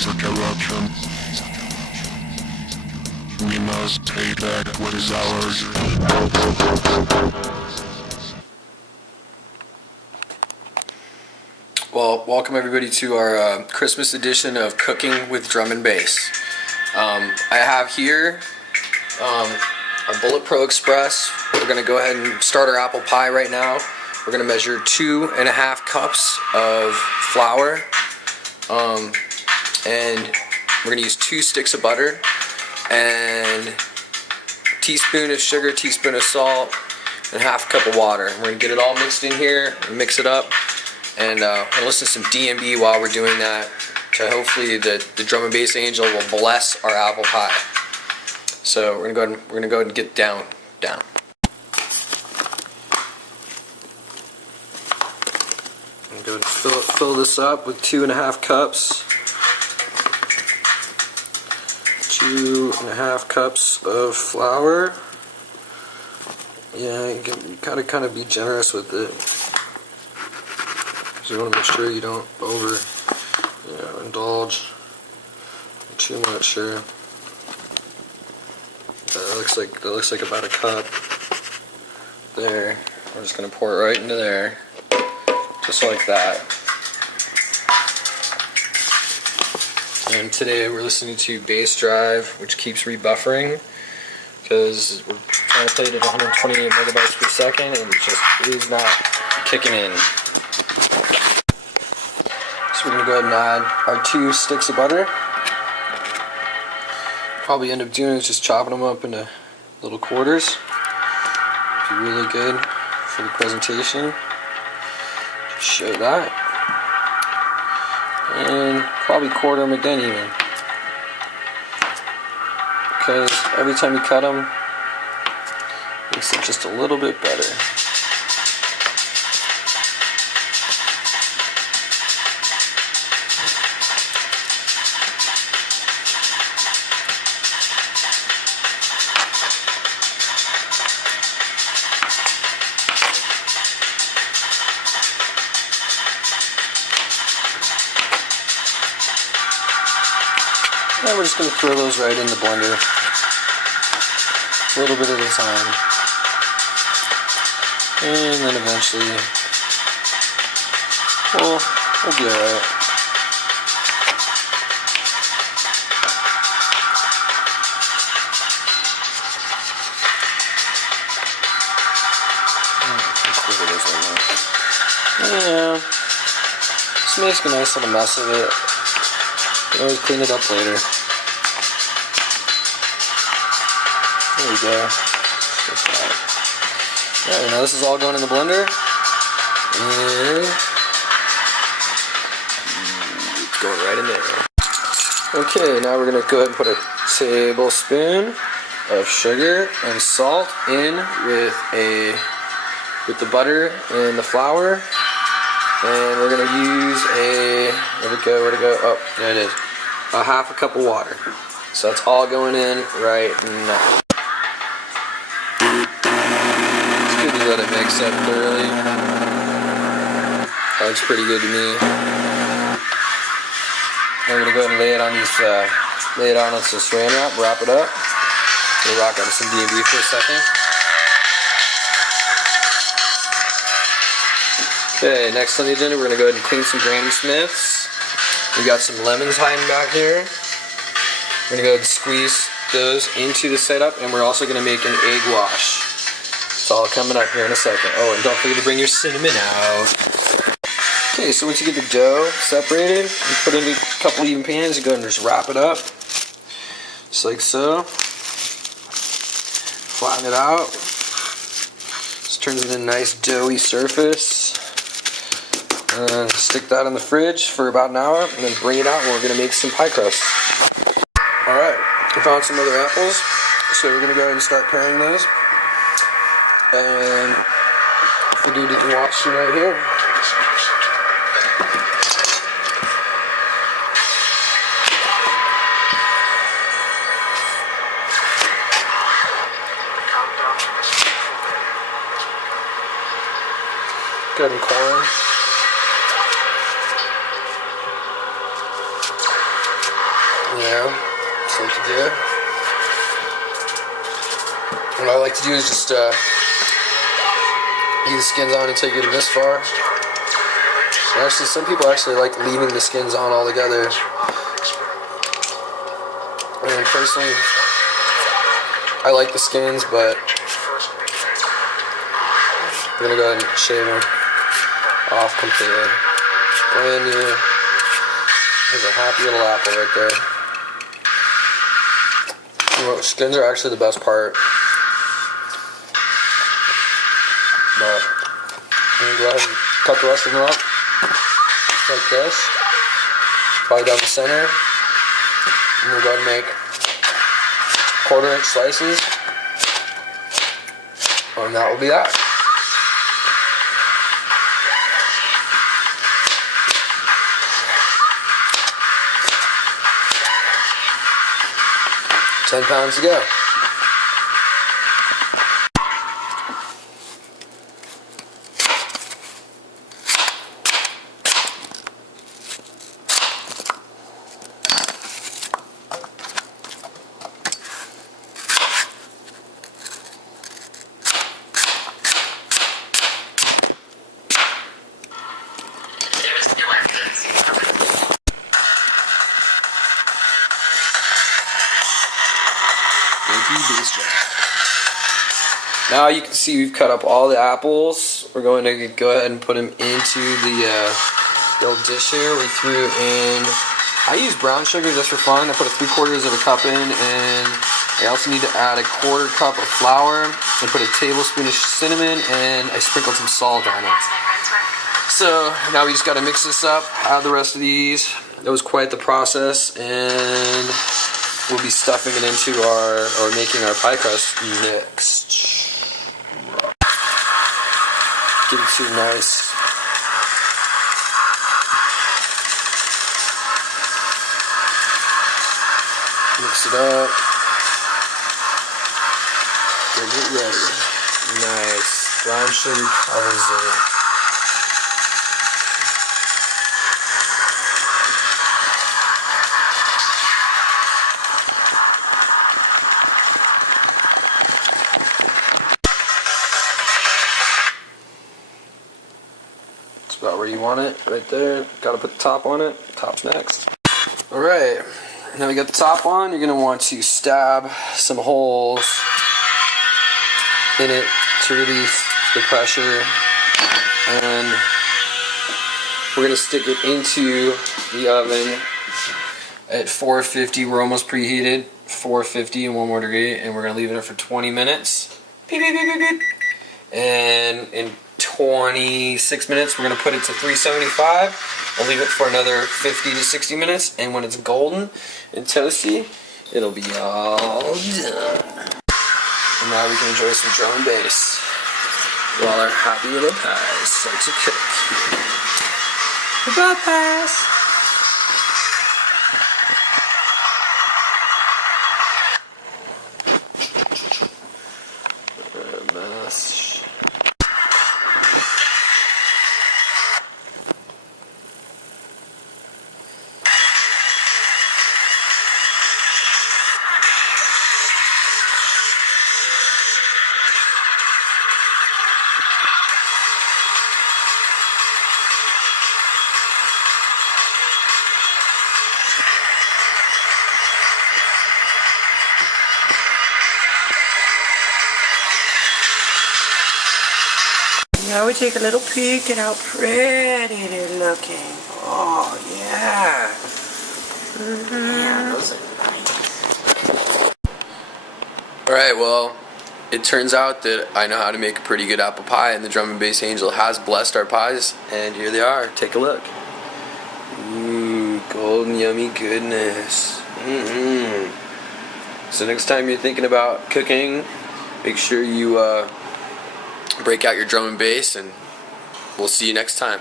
took eruption. We must take back what is ours. Well, welcome everybody to our Christmas edition of Cooking with Drum and Bass. I have here our Bullet Pro Express. We're going to go ahead and start our apple pie right now. We're going to measure 2.5 cups of flour, and we're going to use 2 sticks of butter, and a teaspoon of sugar, teaspoon of salt, and half a cup of water. We're going to get it all mixed in here and mix it up. And we'll listen to some DMB while we're doing that, to hopefully the drum and bass angel will bless our apple pie. So we're gonna go ahead and get down. I'm gonna go ahead and fill this up with 2.5 cups. 2.5 cups of flour. Yeah, you gotta kind of be generous with it. So you want to make sure you don't indulge too much. Sure. That looks like about a cup. There. We're just gonna pour it right into there, just like that. And today we're listening to Bass Drive, which keeps rebuffering because we're trying to play it at 120 megabytes per second, and it just is not kicking in. So we're going to go ahead and add our 2 sticks of butter. Probably end up doing is just chopping them up into little quarters. Be really good for the presentation. Just show that. And probably quarter them again even. Because every time you cut them, it makes it just a little bit better. And we're just going to throw those right in the blender, a little bit at a time, and then eventually we'll be alright. Yeah, just makes a nice little mess of it. You can always clean it up later. There we go. Alright, now this is all going in the blender. And it's going right in there. Okay, now we're going to go ahead and put a tablespoon of sugar and salt in with the butter and the flour. And we're going to use where'd it go? Oh, there it is. A half a cup of water. So that's all going in right now. It's good to let it mix up thoroughly. That looks pretty good to me. Now we're going to go ahead and lay it on some saran wrap, wrap it up. We'll rock out some DMB for a second. Okay, next on the agenda, we're going to go ahead and clean some Granny Smiths. We got some lemons hiding back here. We're going to go ahead and squeeze those into the setup, and we're also going to make an egg wash. It's all coming up here in a second. Oh, and don't forget to bring your cinnamon out. Okay, so once you get the dough separated, you put it in a couple even pans, you go ahead and just wrap it up. Just like so. Flatten it out. Just turns into a nice doughy surface. And stick that in the fridge for about an hour, and then bring it out, and we're going to make some pie crust. Alright, I found some other apples, so we're going to go ahead and start paring those. And the dude you can watch right here. Good and corn. So what to do. What I like to do is just leave the skins on until you get this far. And actually, some people actually like leaving the skins on altogether. And personally, I like the skins, but we're gonna go ahead and shave them off completely. Brand new. There's a happy little apple right there. You know, skins are actually the best part. But I'm gonna go ahead and cut the rest of them up like this. Probably down the center. And we'll go ahead and make 1/4-inch slices. And that will be that. £10 to go. Now you can see we've cut up all the apples. We're going to go ahead and put them into the old dish here. We threw in, I use brown sugar just for fun. I put 3/4 of a cup in, and I also need to add 1/4 cup of flour and put a tablespoon of cinnamon, and I sprinkled some salt on it. So now we just got to mix this up, add the rest of these. That was quite the process, and we'll be stuffing it into or making our pie crust next. Get it too nice. Mix it up. Get it ready. Nice. Brown sugar covers it. About where you want it, right there. Gotta put the top on it. Top's next. Alright, now we got the top on. You're gonna want to stab some holes in it to release the pressure, and we're gonna stick it into the oven at 450. We're almost preheated. 450 and 1 more degree, and we're gonna leave it for 20 minutes. Beep, beep, beep, beep, beep. And in 26 minutes, we're going to put it to 375. We'll leave it for another 50 to 60 minutes, and when it's golden and toasty, it'll be all done. And now we can enjoy some drum and bass while our happy little pies start to cook. Goodbye, pies! Now we take a little peek at how pretty they're looking. Oh, yeah. Yeah, those are nice. Alright, well, it turns out that I know how to make a pretty good apple pie, and the Drum and Bass Angel has blessed our pies, and here they are. Take a look. Ooh, golden yummy goodness. So next time you're thinking about cooking, make sure you break out your drum and bass, and we'll see you next time.